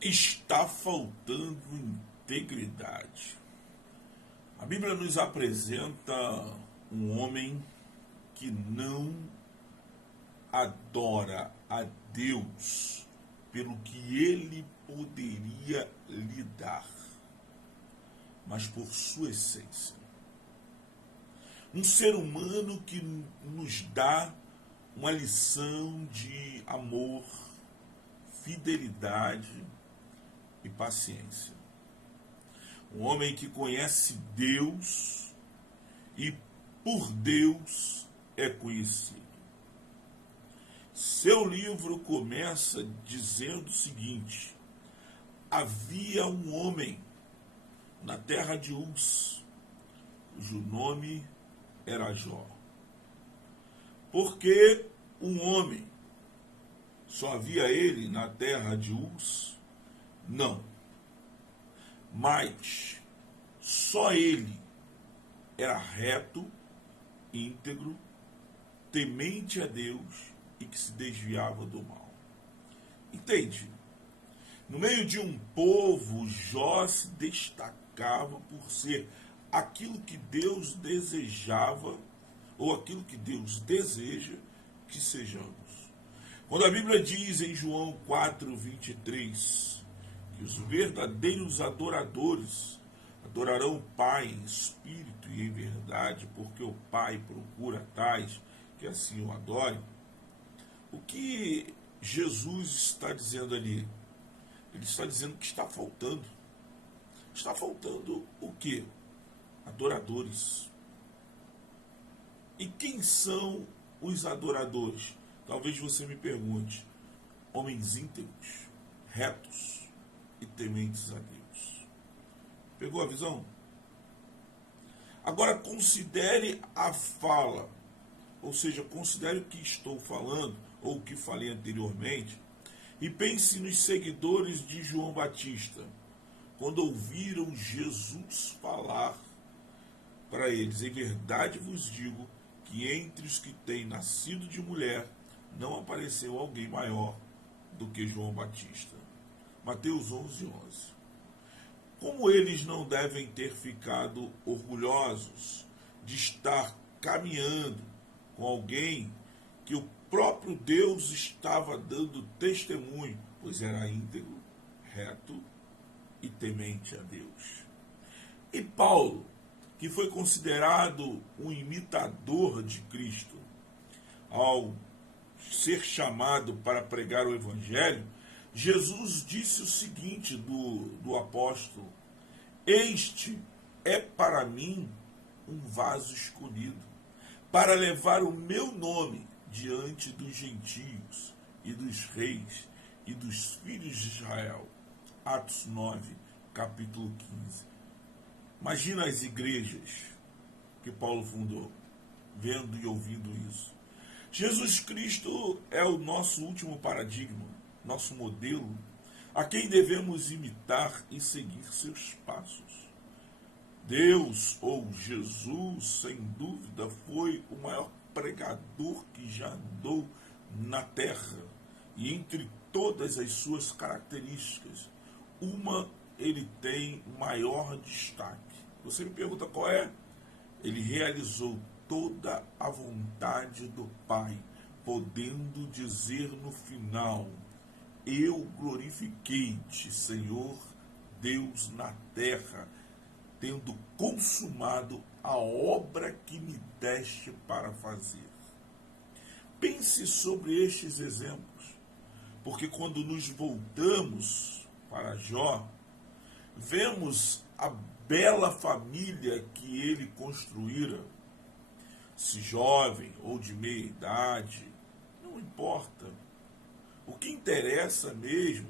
Está faltando integridade. A Bíblia nos apresenta um homem que não adora a Deus pelo que ele poderia lhe dar, mas por sua essência. Um ser humano que nos dá uma lição de amor, fidelidade e paciência. Um homem que conhece Deus e por Deus é conhecido. Seu livro começa dizendo o seguinte: havia um homem na terra de Uz, cujo nome era Jó. Porque um homem, só havia ele na terra de Uz? Não. Mas só ele era reto, íntegro, temente a Deus e que se desviava do mal. Entende? No meio de um povo, Jó se destacava por ser aquilo que Deus desejava, ou aquilo que Deus deseja que sejamos. Quando a Bíblia diz em João 4:23 que os verdadeiros adoradores adorarão o Pai em espírito e em verdade, porque o Pai procura tais que assim o adorem, o que Jesus está dizendo ali? Ele está dizendo que está faltando. Está faltando o quê? Adoradores. E quem são os adoradores? Talvez você me pergunte. Homens íntegros, retos e tementes a Deus. Pegou a visão? Agora considere a fala, ou seja, considere o que estou falando, ou o que falei anteriormente, e pense nos seguidores de João Batista, quando ouviram Jesus falar para eles: em verdade vos digo que entre os que têm nascido de mulher não apareceu alguém maior do que João Batista. Mateus 11:11. Como eles não devem ter ficado orgulhosos de estar caminhando com alguém que o próprio Deus estava dando testemunho, pois era íntegro, reto e temente a Deus. E Paulo, que foi considerado um imitador de Cristo, ao ser chamado para pregar o Evangelho, Jesus disse o seguinte do apóstolo: este é para mim um vaso escolhido, para levar o meu nome diante dos gentios e dos reis e dos filhos de Israel. Atos 9, capítulo 15. Imagina as igrejas que Paulo fundou, vendo e ouvindo isso. Jesus Cristo é o nosso último paradigma, nosso modelo, a quem devemos imitar e seguir seus passos. Deus, ou Jesus, sem dúvida, foi o maior pregador que já andou na terra. E entre todas as suas características, uma ele tem maior destaque. Você me pergunta qual é? Ele realizou toda a vontade do Pai, podendo dizer no final: eu glorifiquei-te, Senhor Deus, na terra, tendo consumado a obra que me deste para fazer. Pense sobre estes exemplos, porque quando nos voltamos para Jó, vemos a bela família que ele construíra. Se jovem ou de meia idade, não importa. O que interessa mesmo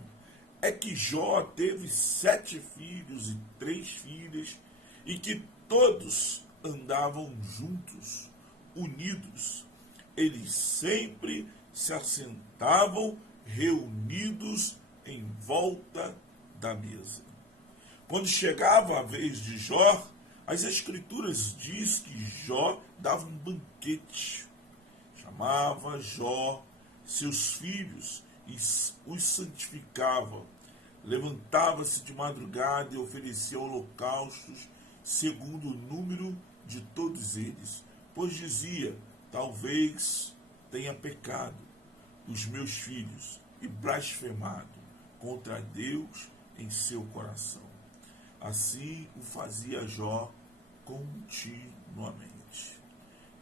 é que Jó teve 7 filhos e 3 filhas, e que todos andavam juntos, unidos. Eles sempre se assentavam reunidos em volta da mesa. Quando chegava a vez de Jó, as Escrituras diz que Jó dava um banquete. Chamava Jó seus filhos e os santificava, levantava-se de madrugada e oferecia holocaustos segundo o número de todos eles, pois dizia: talvez tenha pecado os meus filhos e blasfemado contra Deus em seu coração. Assim o fazia Jó continuamente.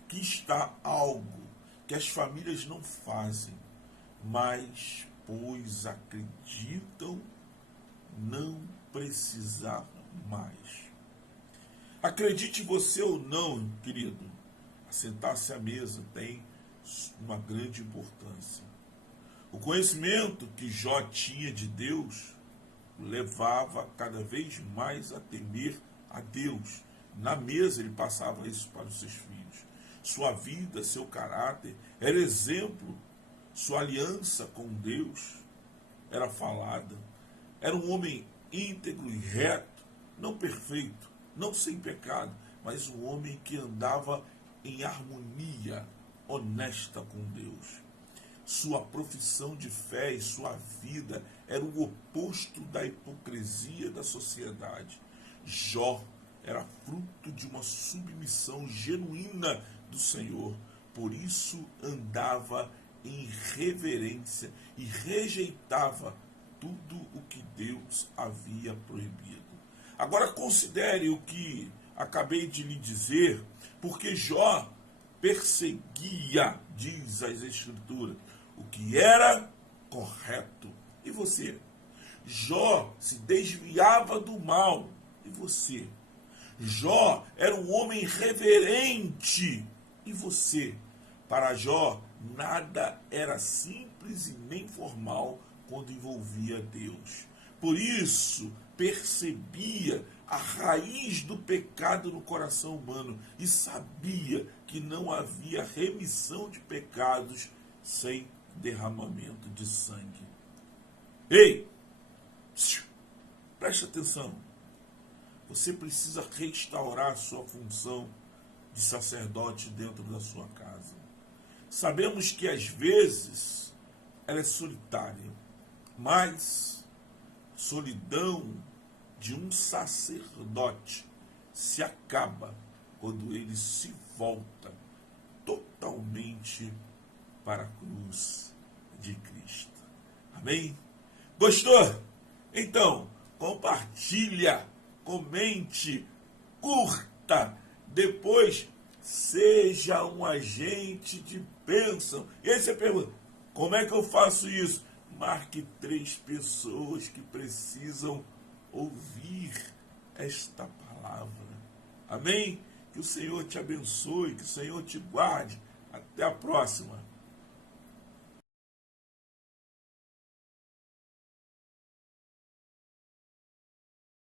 Aqui está algo que as famílias não fazem, mas, pois acreditam, não precisar mais. Acredite você ou não, querido, sentar-se à mesa tem uma grande importância. O conhecimento que Jó tinha de Deus levava cada vez mais a temer a Deus. Na mesa ele passava isso para os seus filhos. Sua vida, seu caráter era exemplo. Sua aliança com Deus era falada. Era um homem íntegro e reto, não perfeito, não sem pecado, mas um homem que andava em harmonia honesta com Deus. Sua profissão de fé e sua vida era o oposto da hipocrisia da sociedade. Jó era fruto de uma submissão genuína do Senhor. Por isso andava em reverência e rejeitava tudo o que Deus havia proibido. Agora considere o que acabei de lhe dizer, porque Jó perseguia, diz as Escrituras, o que era correto. E você? Jó se desviava do mal. E você? Jó era um homem reverente. E você? Para Jó, nada era simples e nem formal quando envolvia Deus. Por isso, percebia a raiz do pecado no coração humano e sabia que não havia remissão de pecados sem derramamento de sangue. Ei! Preste atenção. Você precisa restaurar a sua função de sacerdote dentro da sua casa. Sabemos que às vezes ela é solitária, mas solidão de um sacerdote se acaba quando ele se volta totalmente para a cruz de Cristo. Amém? Gostou? Então, compartilha, comente, curta, depois seja um agente de bênção. E aí você pergunta, como é que eu faço isso? Marque 3 pessoas que precisam ouvir esta palavra. Amém? Que o Senhor te abençoe, que o Senhor te guarde. Até a próxima.